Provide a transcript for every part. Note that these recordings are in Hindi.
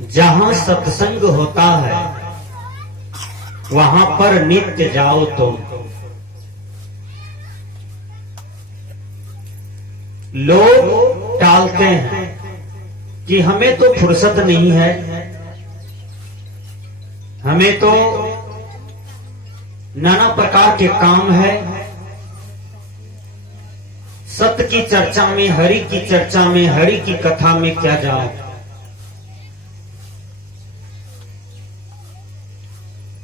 जहां सत्संग होता है वहां पर नित्य जाओ तुम। लोग टालते हैं कि हमें तो फुर्सत नहीं है, हमें तो नाना प्रकार के काम है, सत्य की चर्चा में, हरि की चर्चा में, हरि की कथा में क्या जाओ।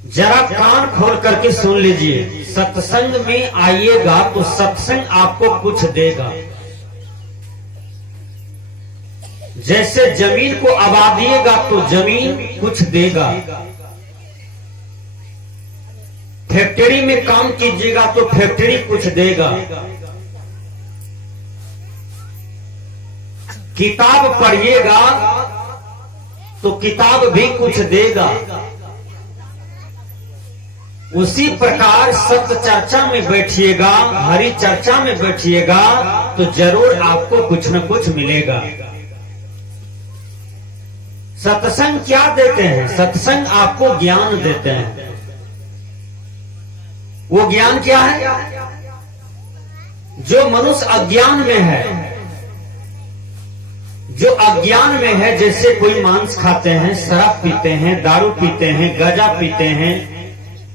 जरा कान खोल करके सुन लीजिए, सत्संग में आइएगा तो सत्संग आपको कुछ देगा। जैसे जमीन को आबादिएगा तो जमीन कुछ देगा, फैक्ट्री में काम कीजिएगा तो फैक्ट्री कुछ देगा, किताब पढ़िएगा तो किताब भी कुछ देगा। उसी प्रकार सत्य चर्चा में बैठिएगा, हरि चर्चा में बैठिएगा तो जरूर आपको कुछ न कुछ मिलेगा। सत्संग क्या देते हैं? सत्संग आपको ज्ञान देते हैं। वो ज्ञान क्या है? जो मनुष्य अज्ञान में है, जो अज्ञान में है, जैसे कोई मांस खाते हैं, शराब पीते हैं, दारू पीते हैं, गजा पीते हैं,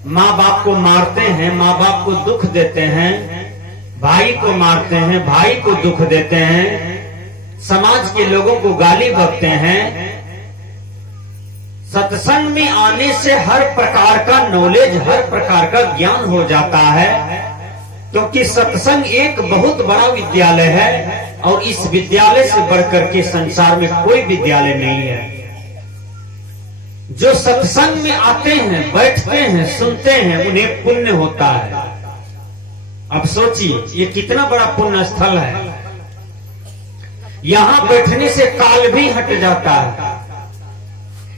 माँ बाप को मारते हैं, माँ बाप को दुख देते हैं, भाई को मारते हैं, भाई को दुख देते हैं, समाज के लोगों को गाली बकते हैं। सत्संग में आने से हर प्रकार का नॉलेज, हर प्रकार का ज्ञान हो जाता है, क्योंकि सत्संग एक बहुत बड़ा विद्यालय है और इस विद्यालय से बढ़कर के संसार में कोई विद्यालय नहीं है। जो सत्संग में आते हैं, बैठते हैं, सुनते हैं, उन्हें पुण्य होता है। अब सोचिए ये कितना बड़ा पुण्य स्थल है। यहां बैठने से काल भी हट जाता है,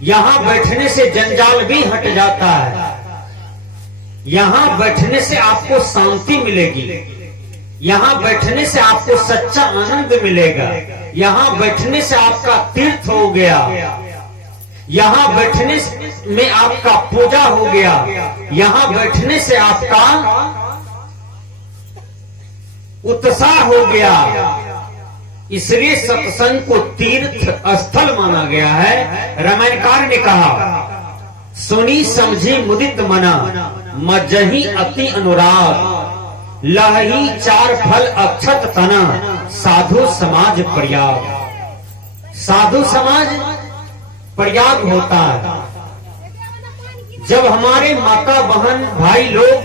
यहां बैठने से जंजाल भी हट जाता है, यहां बैठने से आपको शांति मिलेगी, यहां बैठने से आपको सच्चा आनंद मिलेगा, यहां बैठने से आपका तीर्थ हो गया, यहां बैठने में आपका पूजा हो गया, यहां बैठने से आपका उत्साह हो गया। इसलिए सत्संग को तीर्थ स्थल माना गया है। रामायणकार ने कहा, सुनी समझी मुदित मना, मजही अति अनुराग, लही चार फल अक्षत तना, साधु समाज प्रयाग। साधु समाज प्रयाग होता है जब हमारे माता बहन भाई लोग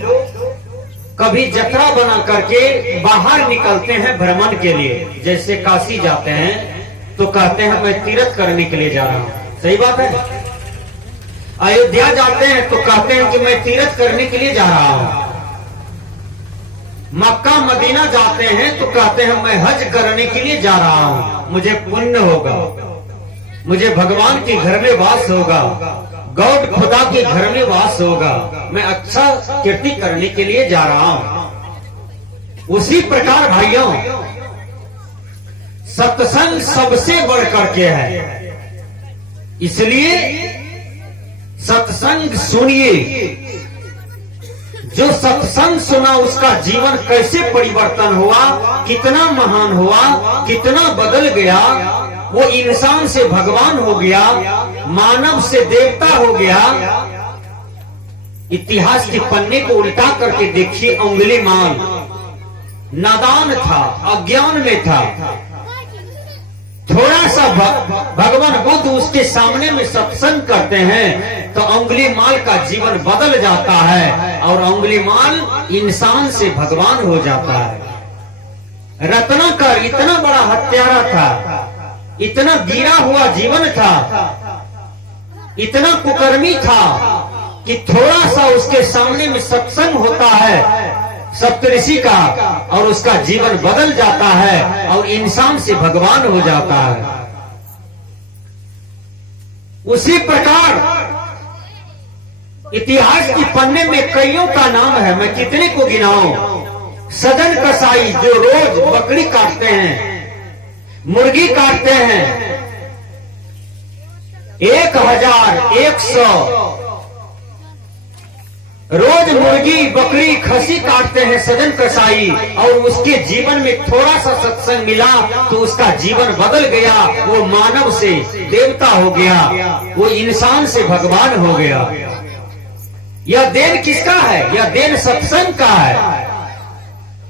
कभी जत्रा बना करके बाहर निकलते हैं भ्रमण के लिए। जैसे काशी जाते हैं तो कहते हैं मैं तीर्थ करने के लिए जा रहा हूं, सही बात है। अयोध्या जाते हैं तो कहते हैं कि मैं तीर्थ करने के लिए जा रहा हूं। मक्का मदीना जाते हैं तो कहते हैं मैं हज करने के लिए जा रहा हूं, मुझे पुण्य होगा, मुझे भगवान के घर में वास होगा, गॉड खुदा के घर में वास होगा, मैं अच्छा कीर्ति करने के लिए जा रहा हूं। उसी प्रकार भाइयों सत्संग सबसे बढ़ करके है, इसलिए सत्संग सुनिए। जो सत्संग सुना उसका जीवन कैसे परिवर्तन हुआ, कितना महान हुआ, कितना बदल गया। वो इंसान से भगवान हो गया, मानव से देवता हो गया। इतिहास के पन्ने को उल्टा करके देखिए, अंगुलीमाल नादान था, अज्ञान में था। थोड़ा सा भगवान बुद्ध उसके सामने में सत्संग करते हैं तो अंगुलीमाल का जीवन बदल जाता है और अंगुलीमाल इंसान से भगवान हो जाता है। रत्नाकर इतना बड़ा हत्यारा था, इतना गिरा हुआ जीवन था, इतना कुकर्मी था कि थोड़ा सा उसके सामने में सत्संग होता है सप्तऋषि का और उसका जीवन बदल जाता है और इंसान से भगवान हो जाता है। उसी प्रकार इतिहास की पन्ने में कईयों का नाम है, मैं कितने को गिनाऊं। सदन कसाई जो रोज बकरी काटते हैं, मुर्गी काटते हैं, 1100 रोज मुर्गी बकरी खसी काटते हैं सजन कसाई, और उसके जीवन में थोड़ा सा सत्संग मिला तो उसका जीवन बदल गया। वो मानव से देवता हो गया, वो इंसान से भगवान हो गया। यह देन किसका है? यह देन सत्संग का है।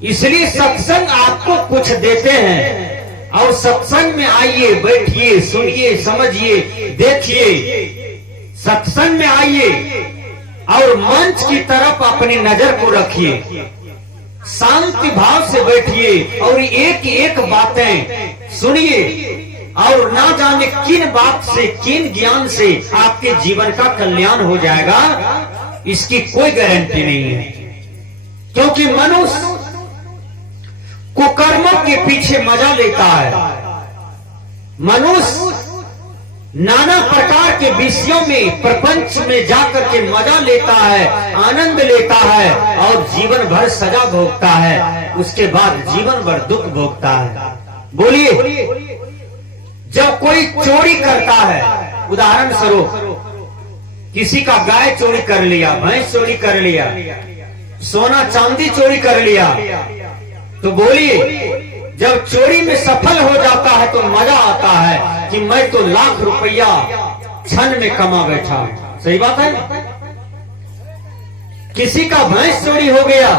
इसलिए सत्संग आपको कुछ देते हैं, और सत्संग में आइए, बैठिए, सुनिए, समझिए, देखिए। सत्संग में आइए और मंच की तरफ अपनी नजर को रखिए, शांति भाव से बैठिए और एक एक बातें सुनिए, और ना जाने किन बात से, किन ज्ञान से आपके जीवन का कल्याण हो जाएगा, इसकी कोई गारंटी नहीं है। क्योंकि मनुष्य कुकर्मों के पीछे मजा लेता है। मनुष्य नाना प्रकार के विषयों में, प्रपंच में जाकर के मजा लेता है, आनंद लेता है, और जीवन भर सजा भोगता है। उसके बाद जीवन भर दुख भोगता है। बोलिए, जब कोई चोरी करता है, उदाहरण स्वरूप किसी का गाय चोरी कर लिया, भैंस चोरी कर लिया, सोना चांदी चोरी कर लिया, तो बोलिए, जब चोरी में सफल हो जाता है तो मजा आता है कि मैं तो लाख रुपया क्षण में कमा बैठा। सही बात है। किसी का भैंस चोरी हो गया,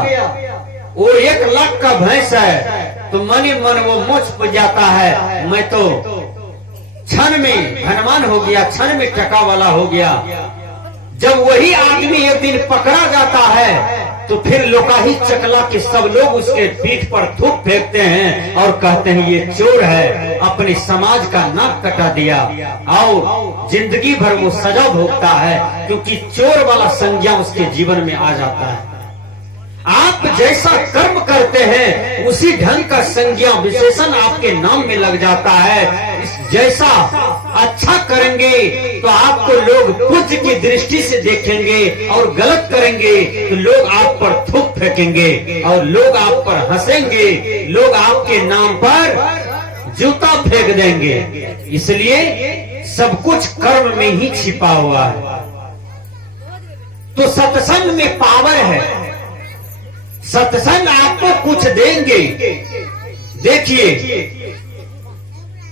वो 1 लाख का भैंस है, तो मन ही मन वो मोच पर जाता है, मैं तो क्षण में धनवान हो गया, क्षण में टका वाला हो गया। जब वही आदमी एक दिन पकड़ा जाता है तो फिर लोकाही चकला के सब लोग उसके पीठ पर थूक फेंकते हैं और कहते हैं ये चोर है, अपने समाज का नाक कटा दिया, और जिंदगी भर वो सजा भोगता है, क्योंकि चोर वाला संज्ञा उसके जीवन में आ जाता है। आप जैसा कर्म करते हैं उसी ढंग का संज्ञा विशेषण आपके नाम में लग जाता है। जैसा अच्छा करेंगे तो आपको लोग पूज्य की दृष्टि से देखेंगे, और गलत करेंगे तो लोग आप पर थूक फेंकेंगे, और लोग आप पर हंसेंगे, लोग आपके नाम पर जूता फेंक देंगे। इसलिए सब कुछ कर्म में ही छिपा हुआ है। तो सत्संग में पावर है। सत्संग आपको कुछ देंगे। देखिए,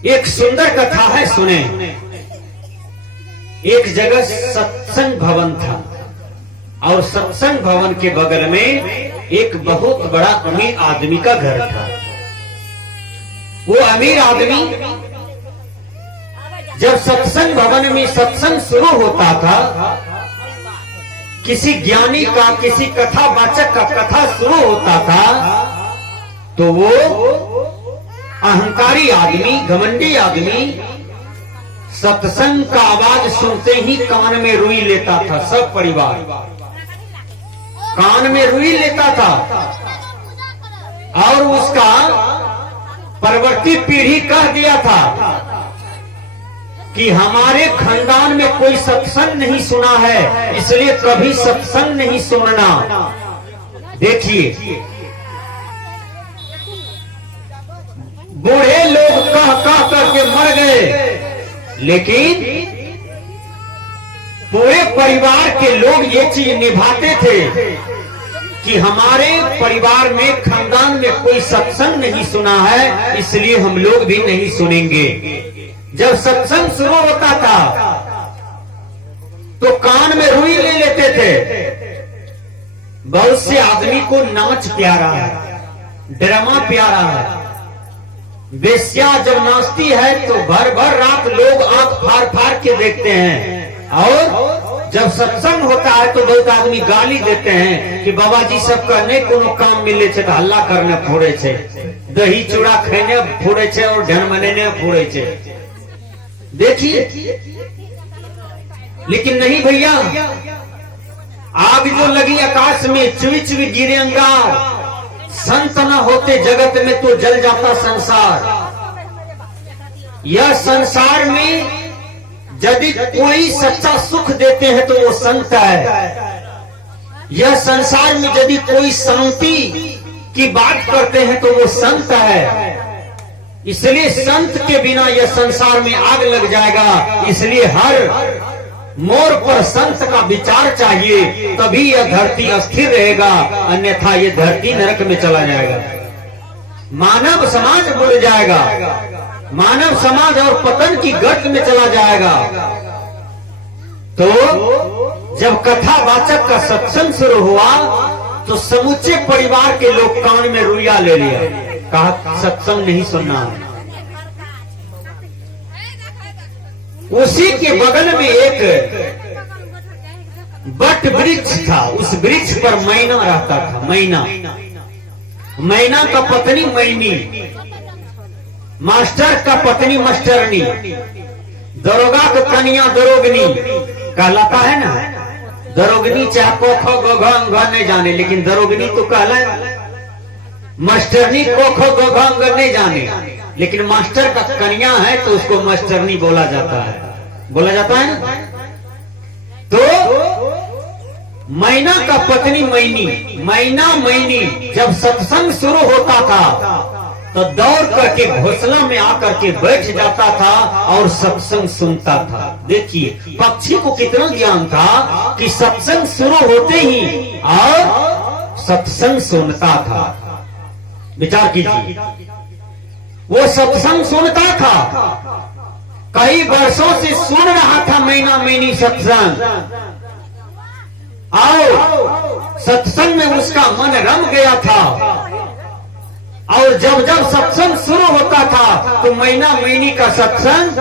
एक सुंदर कथा है, सुने। एक जगह सत्संग भवन था, और सत्संग भवन के बगल में एक बहुत बड़ा अमीर आदमी का घर था। वो अमीर आदमी जब सत्संग भवन में सत्संग शुरू होता था, किसी ज्ञानी का, किसी कथावाचक का कथा शुरू होता था, तो वो अहंकारी आदमी, घमंडी आदमी सत्संग का आवाज सुनते ही कान में रुई लेता था। सब परिवार कान में रुई लेता था, और उसका परवर्ती पीढ़ी कह दिया था कि हमारे खानदान में कोई सत्संग नहीं सुना है, इसलिए कभी सत्संग नहीं सुनना। देखिए, बूढ़े लोग कह कह करके मर गए, लेकिन पूरे परिवार के लोग ये चीज निभाते थे कि हमारे परिवार में, खानदान में कोई सत्संग नहीं सुना है, इसलिए हम लोग भी नहीं सुनेंगे। जब सत्संग शुरू होता था तो कान में रुई ले लेते थे। बहुत से आदमी को नाच प्यारा है, ड्रामा प्यारा है। वेश्या जब नाचती है तो भर भर रात लोग आंख फाड़ फाड़ के देखते हैं, और जब सत्संग होता है तो बहुत आदमी गाली देते हैं कि बाबा जी सबका नहीं कोनो काम मिले छे तो हल्ला करने फोड़े छे, दही चूड़ा खाने फोड़े छे और ढन मनेने फोड़े छे। देखिए, लेकिन नहीं भैया, आग जो लगी आकाश में, चुई चुई गिरे अंगार, संत न होते जगत में तो जल जाता संसार। यह संसार में यदि कोई सच्चा सुख देते हैं तो वो संत है। यह संसार में यदि कोई शांति की बात करते हैं तो वो संत है। इसलिए संत के बिना यह संसार में आग लग जाएगा। इसलिए हर मोड़ पर संत का विचार चाहिए, तभी यह धरती अस्थिर रहेगा, अन्यथा यह धरती नरक में चला जाएगा। मानव समाज बुड़ जाएगा, मानव समाज और पतन की गर्त में चला जाएगा। तो जब कथावाचक का सत्संग शुरू हुआ तो समूचे परिवार के लोग कान में रुइया ले लिया, कहा सत्संग नहीं सुनना। उसी के बगल में एक बट वृक्ष था, उस वृक्ष पर मैना रहता था। मैना का पत्नी मैनी, मास्टर का पत्नी मास्टरनी, दरोगा का कन्या दरोगनी कहलाता है ना। दरोगनी चाहे कोखो गोघा नहीं जाने, लेकिन दरोगनी तो कहला। मास्टरनी कोखो गोघा नहीं जाने, लेकिन मास्टर का कन्या है तो उसको मास्टरनी बोला जाता है ना। तो मैना का पत्नी मैनी जब सत्संग शुरू होता था तो दौड़ करके घोंसला में आकर के बैठ जाता था और सत्संग सुनता था। देखिए पक्षी को कितना ज्ञान था कि सत्संग शुरू होते ही और सत्संग सुनता था। विचार कीजिए, वो सत्संग सुनता था, कई वर्षों से सुन रहा था मैना मैनी सत्संग, और सत्संग में उसका मन रम गया था। और जब जब सत्संग शुरू होता था तो मैना मैनी का सत्संग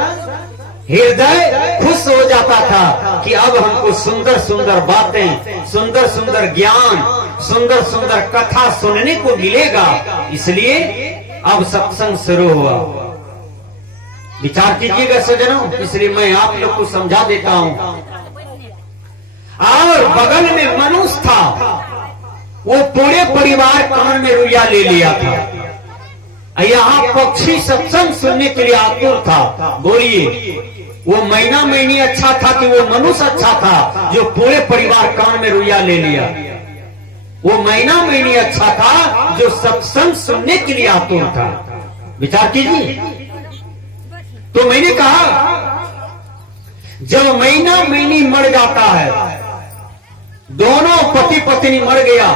हृदय खुश हो जाता था कि अब हमको सुंदर सुंदर बातें, सुंदर सुंदर ज्ञान, सुंदर सुंदर कथा सुनने को मिलेगा। इसलिए अब सत्संग शुरू हुआ। विचार कीजिएगा सज्जनों, इसलिए मैं आप लोग को समझा देता हूं। और बगल में मनुष्य था, वो पूरे परिवार कान में रुइया ले लिया था। यहाँ पक्षी सत्संग सुनने के लिए आतुर था। बोलिए, वो मैना मैनी अच्छा था कि वो मनुष्य अच्छा था जो पूरे परिवार कान में रुइया ले लिया? वो मैना मैनी अच्छा था जो सत्संग सुनने के लिए आतुर था। विचार कीजिए। तो मैंने कहा जब मैना मैनी मर जाता है, दोनों पति पत्नी मर गया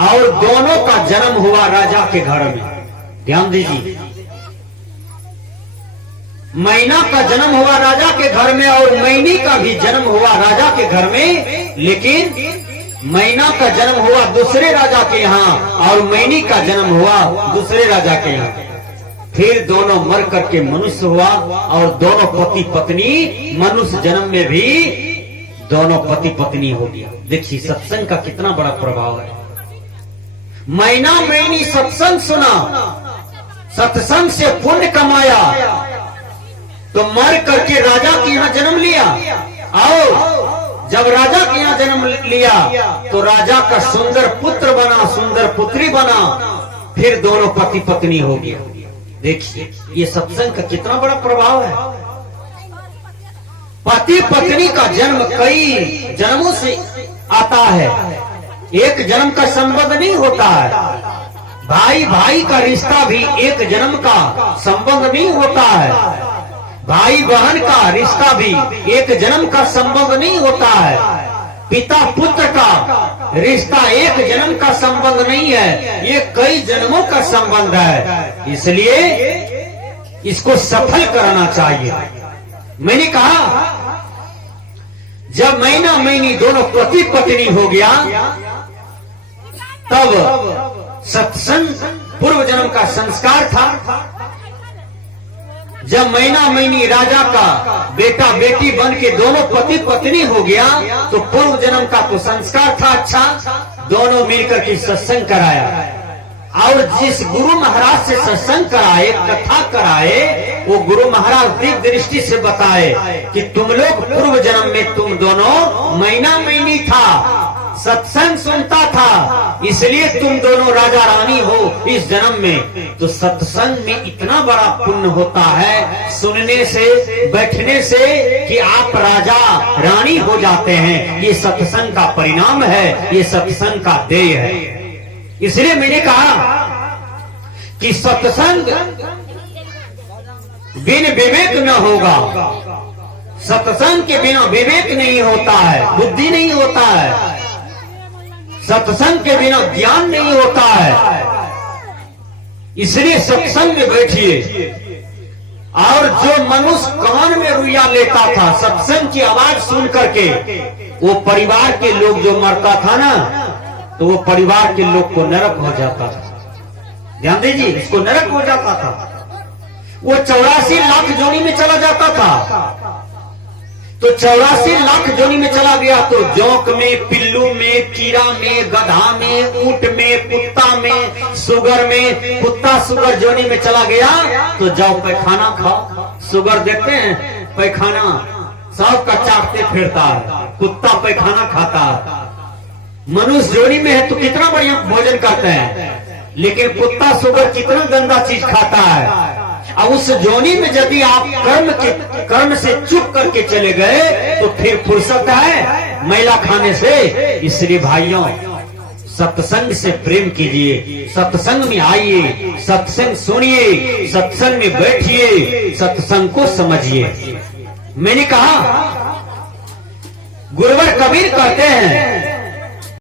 और दोनों का जन्म हुआ राजा के घर में। ध्यान दीजिए, मैना का जन्म हुआ राजा के घर में और मैनी का भी जन्म हुआ राजा के घर में, लेकिन मैना का जन्म हुआ दूसरे राजा के यहाँ और मैनी का जन्म हुआ दूसरे राजा के यहाँ। फिर दोनों मर करके मनुष्य हुआ और दोनों पति पत्नी मनुष्य जन्म में भी दोनों पति पत्नी हो गया। देखिए सत्संग का कितना बड़ा प्रभाव है। मैना मैनी सत्संग सुना, सत्संग से पुण्य कमाया, तो मर करके राजा के यहाँ जन्म लिया। और जब राजा के यहाँ जन्म लिया तो राजा का सुंदर पुत्र बना, सुंदर पुत्री बना, फिर दोनों पति पत्नी हो गया। देखिए ये सत्संग का कितना बड़ा प्रभाव है। पति पत्नी का जन्म कई जन्मों से आता है, एक जन्म का संबंध नहीं होता है। भाई भाई का रिश्ता भी एक जन्म का संबंध नहीं होता है। भाई बहन का रिश्ता भी एक जन्म का संबंध नहीं होता है। पिता पुत्र का रिश्ता एक जन्म का संबंध नहीं है, ये कई जन्मों का संबंध है। इसलिए इसको सफल करना चाहिए। मैंने कहा जब मैना मैनी दोनों पति पत्नी हो गया तब सत्संग पूर्व जन्म का संस्कार था। जब मैना मैनी राजा का बेटा बेटी बन के दोनों पति पत्नी हो गया तो पूर्व जन्म का तो संस्कार था अच्छा, दोनों मिलकर के सत्संग कराया। और जिस गुरु महाराज से सत्संग कराए, कथा कराए, वो गुरु महाराज दिव्य दृष्टि से बताए कि तुम लोग पूर्व जन्म में तुम दोनों मैना मैनी था, सत्संग सुनता था, इसलिए तुम दोनों राजा रानी हो इस जन्म में। तो सत्संग में इतना बड़ा पुण्य होता है सुनने से, बैठने से कि आप राजा रानी हो जाते हैं। ये सत्संग का परिणाम है, ये सत्संग का देय है। इसलिए मैंने कहा कि सत्संग बिन विवेक न होगा। सत्संग के बिना विवेक नहीं होता है, बुद्धि नहीं होता है। सत्संग के बिना ज्ञान नहीं होता है। इसलिए सत्संग में बैठिए। और जो मनुष्य कान में रुइया लेता था सत्संग की आवाज सुन करके, वो परिवार के लोग जो मरता था ना, तो वो परिवार के लोग को नरक हो जाता था। ध्यान दीजिए, इसको नरक हो जाता था। वो 84 लाख जोनी में चला जाता था। तो 84 लाख जोनी में चला गया तो जोंक में, पिल्लू में, कीड़ा में, गधा में, ऊंट में, कुत्ता में, सुगर में, कुत्ता सुगर जोनी में चला गया। तो जाओ पैखाना खाओ। सुगर देखते हैं पैखाना सबका चाटते फिरता है, कुत्ता पैखाना खाता है। मनुष्य जोनी में है तो कितना बढ़िया भोजन करते हैं, लेकिन कुत्ता सुगर कितना गंदा चीज खाता है। अब उस जोनी में यदि आप कर्म से चुप करके चले गए तो फिर फुर्सत है मैला खाने से। इसलिए भाइयों, सत्संग से प्रेम कीजिए, सत्संग में आइए, सत्संग सुनिए, सत्संग में बैठिए, सत्संग को समझिए। मैंने कहा गुरुवर कबीर कहते हैं